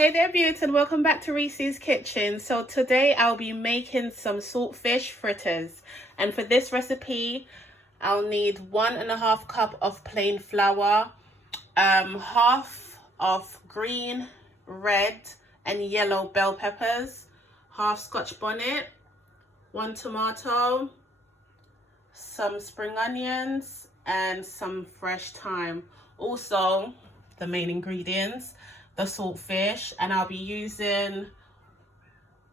Hey there beauties, and welcome back to Reese's Kitchen. So today I'll be making some saltfish fritters, and for this recipe I'll need 1.5 cup of plain flour, half of green, red and yellow bell peppers, half scotch bonnet, 1 tomato, some spring onions and some fresh thyme. Also the main ingredients, the saltfish, and I'll be using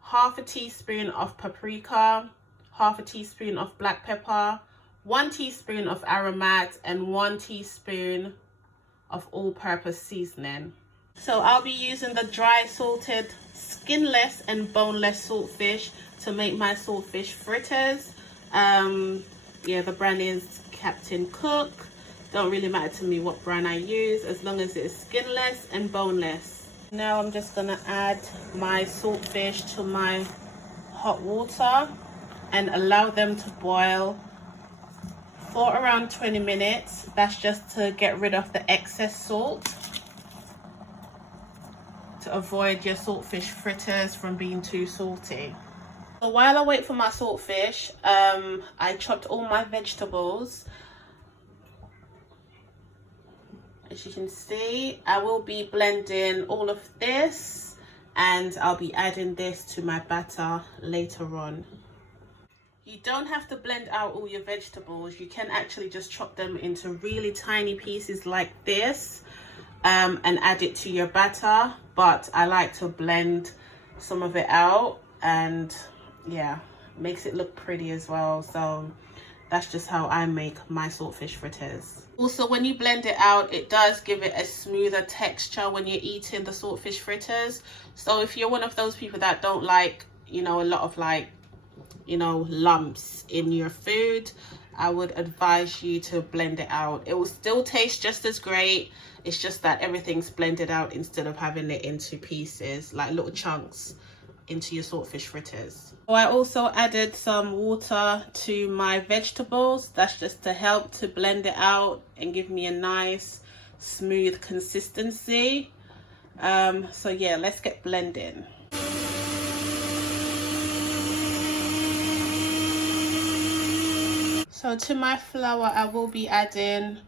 half a teaspoon of paprika, half a teaspoon of black pepper, 1 teaspoon of aromat and 1 teaspoon of all-purpose seasoning. So I'll be using the dry salted skinless and boneless saltfish to make my saltfish fritters. Yeah, the brand is Captain Cook. Don't really matter to me what brand I use, as long as it's skinless and boneless. Now I'm just gonna add my saltfish to my hot water and allow them to boil for around 20 minutes. That's just to get rid of the excess salt, to avoid your saltfish fritters from being too salty. So while I wait for my saltfish, I chopped all my vegetables. As you can see, I will be blending all of this, and I'll be adding this to my batter later on. You don't have to blend out all your vegetables. You can actually just chop them into really tiny pieces like this, and add it to your batter. But I like to blend some of it out, and yeah, makes it look pretty as well. So that's just how I make my saltfish fritters. Also, when you blend it out, it does give it a smoother texture when you're eating the saltfish fritters. So if you're one of those people that don't like, a lot of lumps in your food, I would advise you to blend it out. It will still taste just as great. It's just that everything's blended out instead of having it into pieces, like little chunks, into your saltfish fritters. So I also added some water to my vegetables. That's just to help to blend it out and give me a nice smooth consistency. So yeah, let's get blending. So to my flour, I will be adding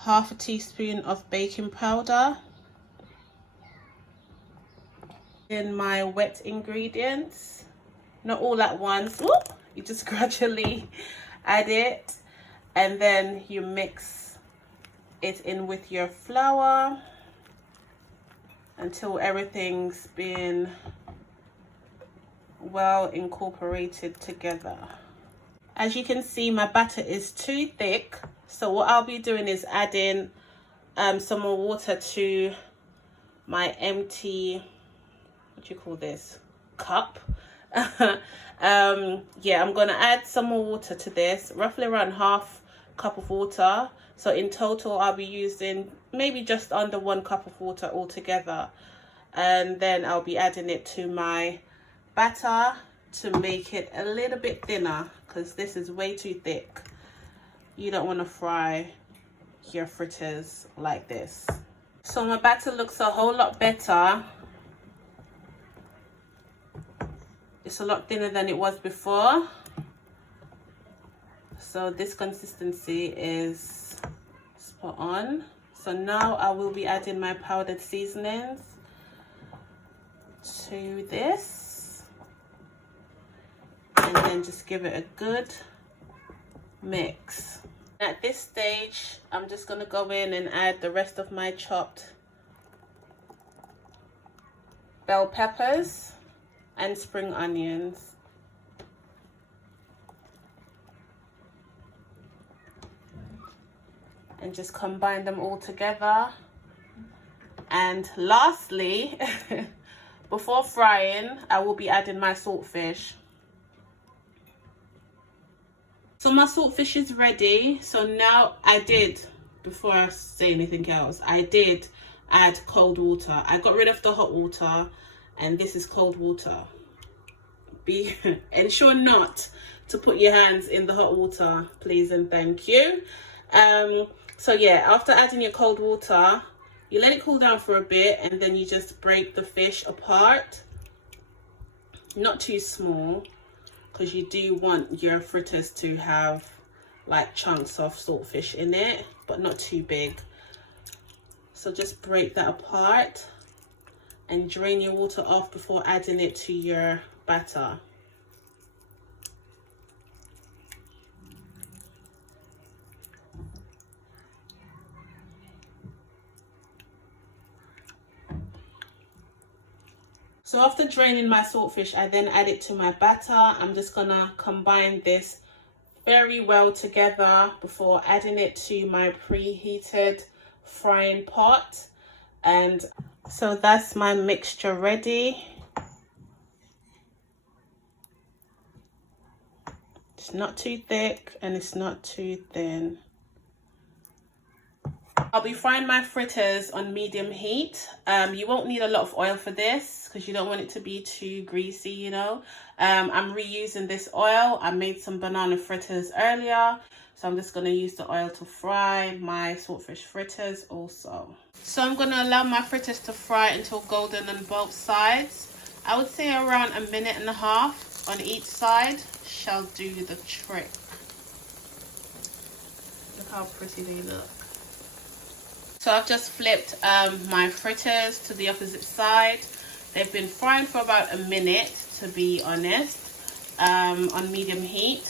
half a teaspoon of baking powder. In my wet ingredients, not all at once. Whoop! You just gradually add it, and then you mix it in with your flour until everything's been well incorporated together. As you can see, my batter is too thick, so what I'll be doing is adding some more water to my empty, what do you call this, cup. Yeah, I'm gonna add some more water to this, roughly around half cup of water. So in total I'll be using maybe just under 1 cup of water altogether, and then I'll be adding it to my batter to make it a little bit thinner, because this is way too thick. You don't want to fry your fritters like this. So my batter looks a whole lot better. It's a lot thinner than it was before. So this consistency is spot on. So now I will be adding my powdered seasonings to this, and then just give it a good mix. At this stage, I'm just going to go in and add the rest of my chopped bell peppers and spring onions. And just combine them all together. And lastly, before frying, I will be adding my saltfish. So my saltfish is ready. So now before I say anything else, I did add cold water. I got rid of the hot water, and this is cold water. Ensure not to put your hands in the hot water, please and thank you. So yeah, after adding your cold water, You let it cool down for a bit, and then you just break the fish apart. Not too small, because you do want your fritters to have like chunks of saltfish in it, but not too big. So just break that apart and drain your water off before adding it to your batter. So after draining my saltfish, I then add it to my batter. I'm just gonna combine this very well together before adding it to my preheated frying pot. And so that's my mixture ready. It's not too thick and it's not too thin. I'll be frying my fritters on medium heat. You won't need a lot of oil for this because you don't want it to be too greasy, you know. I'm reusing this oil. I made some banana fritters earlier, so I'm just going to use the oil to fry my saltfish fritters also. So I'm going to allow my fritters to fry until golden on both sides. I would say around 1.5 minutes on each side shall do the trick. Look how pretty they look. So I've just flipped my fritters to the opposite side. They've been frying for about 1 minute, to be honest, on medium heat.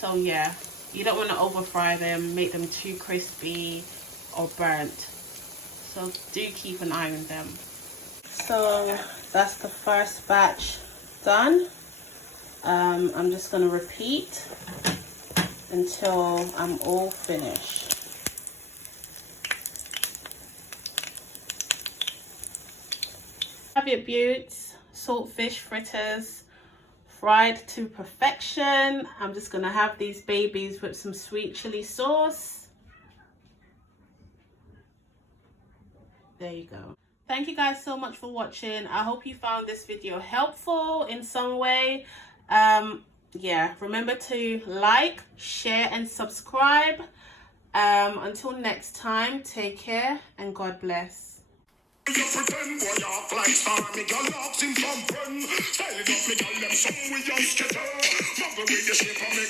So yeah, you don't want to over fry them, make them too crispy or burnt. So do keep an eye on them. So that's the first batch done. I'm just going to repeat until I'm all finished. Have your beauts, saltfish fritters fried to perfection. I'm just gonna have these babies with some sweet chili sauce. There you go. Thank you guys so much for watching. I hope you found this video helpful in some way. Yeah, remember to like, share and subscribe. Until next time, take care and God bless. You pretend boy off like star, me girl locks in from friend. Styling up me girl them some we just get her. Mother with the shape of me.